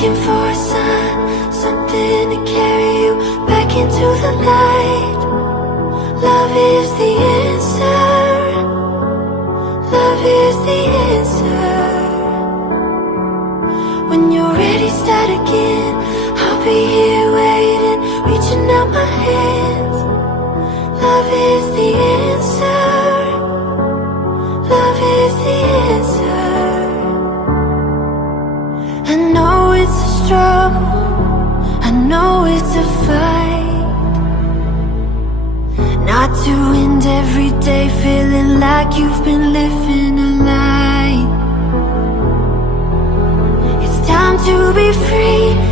looking for a sign, something to carry you back into the light. Love is the answer. Love is the answer. When you're ready, start again. I'll be here waiting, reaching out my hands. Love is the answer. Love is the answer. I know it's a struggle, I know it's a fight, not to end every day feeling like you've been living a lie. It's time to be free.